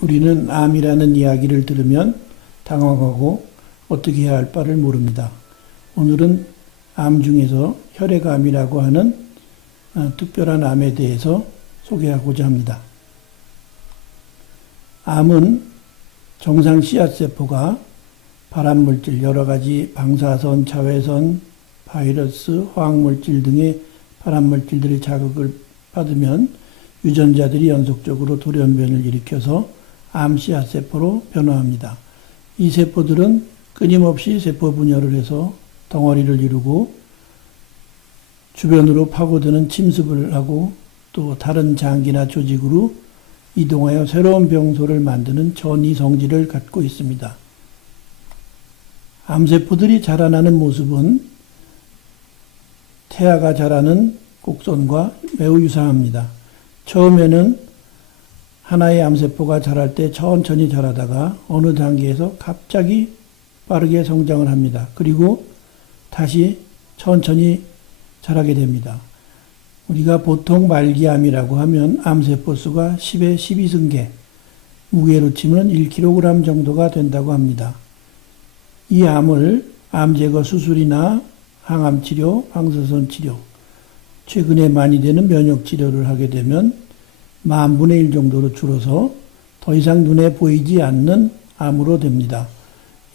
우리는 암이라는 이야기를 들으면 당황하고 어떻게 해야 할 바를 모릅니다. 오늘은 암 중에서 혈액암이라고 하는 특별한 암에 대해서 소개하고자 합니다. 암은 정상 씨앗세포가 발암물질, 여러 가지 방사선, 자외선, 바이러스, 화학물질 등의 발암물질들의 자극을 받으면 유전자들이 연속적으로 돌연변을 일으켜서 암 씨앗세포로 변화합니다. 이 세포들은 끊임없이 세포 분열을 해서 덩어리를 이루고 주변으로 파고드는 침습을 하고 또 다른 장기나 조직으로 이동하여 새로운 병소를 만드는 전이 성질을 갖고 있습니다. 암세포들이 자라나는 모습은 태아가 자라는 곡선과 매우 유사합니다. 처음에는 하나의 암세포가 자랄 때 천천히 자라다가 어느 단계에서 갑자기 빠르게 성장을 합니다. 그리고 다시 천천히 자라게 됩니다. 우리가 보통 말기암이라고 하면 암세포 수가 10의 12승계, 무게로 치면 1kg 정도가 된다고 합니다. 이 암을 암 제거 수술이나 항암 치료, 방사선 치료, 최근에 많이 되는 면역 치료를 하게 되면 10,000분의 1 정도로 줄어서 더 이상 눈에 보이지 않는 암으로 됩니다.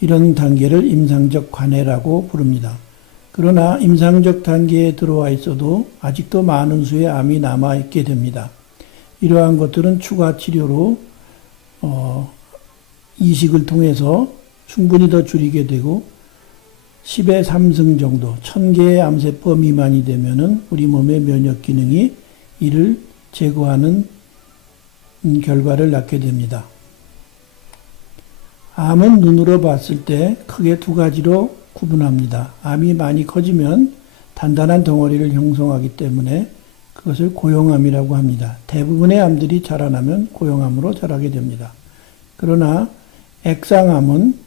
이런 단계를 임상적 관해라고 부릅니다. 그러나 임상적 단계에 들어와 있어도 아직도 많은 수의 암이 남아있게 됩니다. 이러한 것들은 추가 치료로 이식을 통해서 충분히 더 줄이게 되고 10의 3승 정도, 1000개의 암세포 미만이 되면은 우리 몸의 면역 기능이 이를 제거하는 결과를 낳게 됩니다. 암은 눈으로 봤을 때 크게 두 가지로 구분합니다. 암이 많이 커지면 단단한 덩어리를 형성하기 때문에 그것을 고형암이라고 합니다. 대부분의 암들이 자라나면 고형암으로 자라게 됩니다. 그러나 액상암은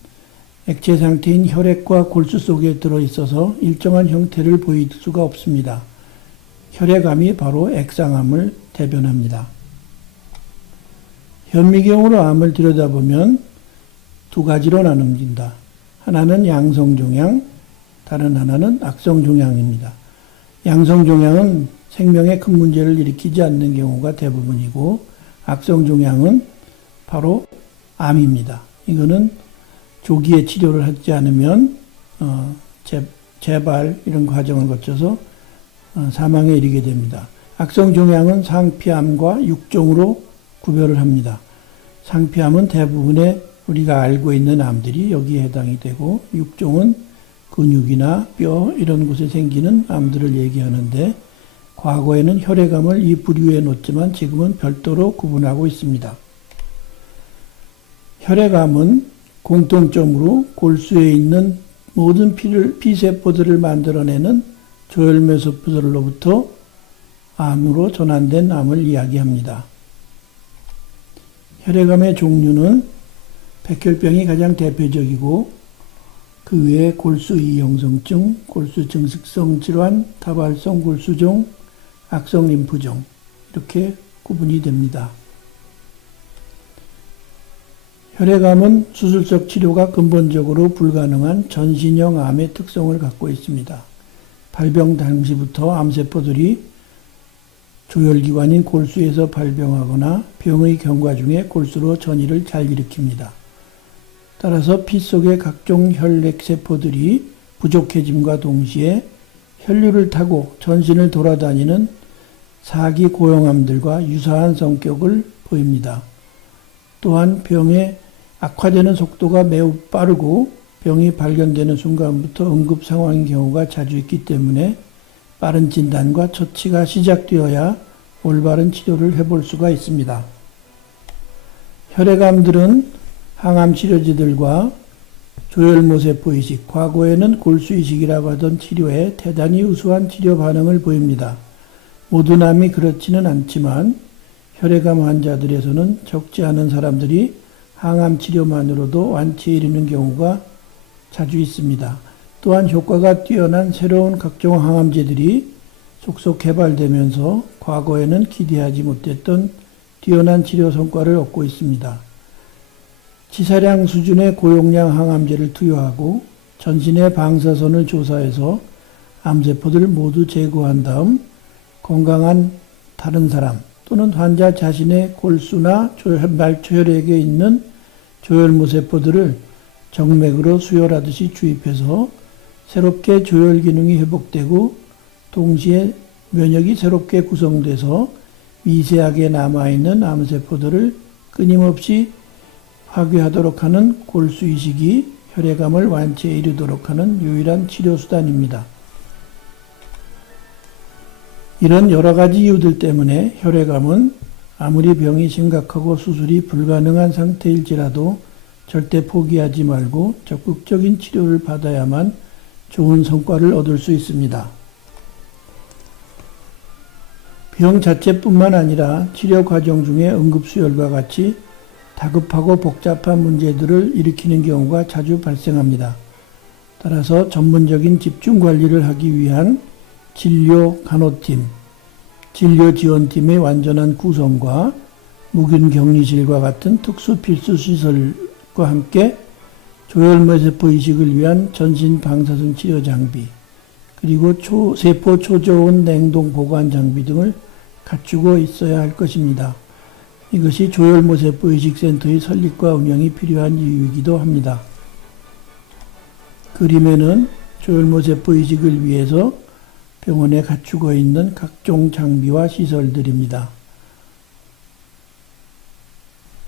액체 상태인 혈액과 골수 속에 들어있어서 일정한 형태를 보일 수가 없습니다. 혈액암이 바로 액상암을 대변합니다. 현미경으로 암을 들여다보면 두 가지로 나눕니다. 하나는 양성종양, 다른 하나는 악성종양입니다. 양성종양은 생명에 큰 문제를 일으키지 않는 경우가 대부분이고 악성종양은 바로 암입니다. 이거는 조기에 치료를 하지 않으면 재발 이런 과정을 거쳐서 사망에 이르게 됩니다. 악성종양은 상피암과 육종으로 구별을 합니다. 상피암은 대부분의 우리가 알고 있는 암들이 여기에 해당이 되고 육종은 근육이나 뼈 이런 곳에 생기는 암들을 얘기하는데 과거에는 혈액암을 이 부류에 놓지만 지금은 별도로 구분하고 있습니다. 혈액암은 공통점으로 골수에 있는 모든 피세포들을 만들어내는 조혈매세포들로부터 암으로 전환된 암을 이야기합니다. 혈액암의 종류는 백혈병이 가장 대표적이고 그 외에 골수 이형성증, 골수 증식성 질환, 다발성 골수종, 악성 림프종 이렇게 구분이 됩니다. 혈액암은 수술적 치료가 근본적으로 불가능한 전신형 암의 특성을 갖고 있습니다. 발병 당시부터 암세포들이 조혈기관인 골수에서 발병하거나 병의 경과 중에 골수로 전이를 잘 일으킵니다. 따라서 피 속의 각종 혈액세포들이 부족해짐과 동시에 혈류를 타고 전신을 돌아다니는 사기 고형암들과 유사한 성격을 보입니다. 또한 병의 악화되는 속도가 매우 빠르고 병이 발견되는 순간부터 응급 상황인 경우가 자주 있기 때문에 빠른 진단과 처치가 시작되어야 올바른 치료를 해볼 수가 있습니다. 혈액암들은 항암 치료제들과 조혈모세포 이식, 과거에는 골수 이식이라고 하던 치료에 대단히 우수한 치료 반응을 보입니다. 모든 암이 그렇지는 않지만 혈액암 환자들에서는 적지 않은 사람들이 항암 치료만으로도 완치에 이르는 경우가 자주 있습니다. 또한 효과가 뛰어난 새로운 각종 항암제들이 속속 개발되면서 과거에는 기대하지 못했던 뛰어난 치료 성과를 얻고 있습니다. 지사량 수준의 고용량 항암제를 투여하고 전신의 방사선을 조사해서 암세포들을 모두 제거한 다음 건강한 다른 사람 또는 환자 자신의 골수나 말초혈액에 있는 조혈모세포들을 정맥으로 수혈하듯이 주입해서 새롭게 조혈 기능이 회복되고 동시에 면역이 새롭게 구성돼서 미세하게 남아있는 암세포들을 끊임없이 파괴하도록 하는 골수이식이 혈액암을 완치에 이르도록 하는 유일한 치료수단입니다. 이런 여러 가지 이유들 때문에 혈액암은 아무리 병이 심각하고 수술이 불가능한 상태일지라도 절대 포기하지 말고 적극적인 치료를 받아야만 좋은 성과를 얻을 수 있습니다. 병 자체뿐만 아니라 치료 과정 중에 응급수혈과 같이 다급하고 복잡한 문제들을 일으키는 경우가 자주 발생합니다. 따라서 전문적인 집중 관리를 하기 위한 진료 간호팀, 진료 지원팀의 완전한 구성과 무균 격리실과 같은 특수 필수 시설과 함께 조혈모세포 이식을 위한 전신 방사선 치료 장비, 그리고 세포 초저온 냉동 보관 장비 등을 갖추고 있어야 할 것입니다. 이것이 조혈모세포 이식센터의 설립과 운영이 필요한 이유이기도 합니다. 그림에는 조혈모세포 이식을 위해서 병원에 갖추고 있는 각종 장비와 시설들입니다.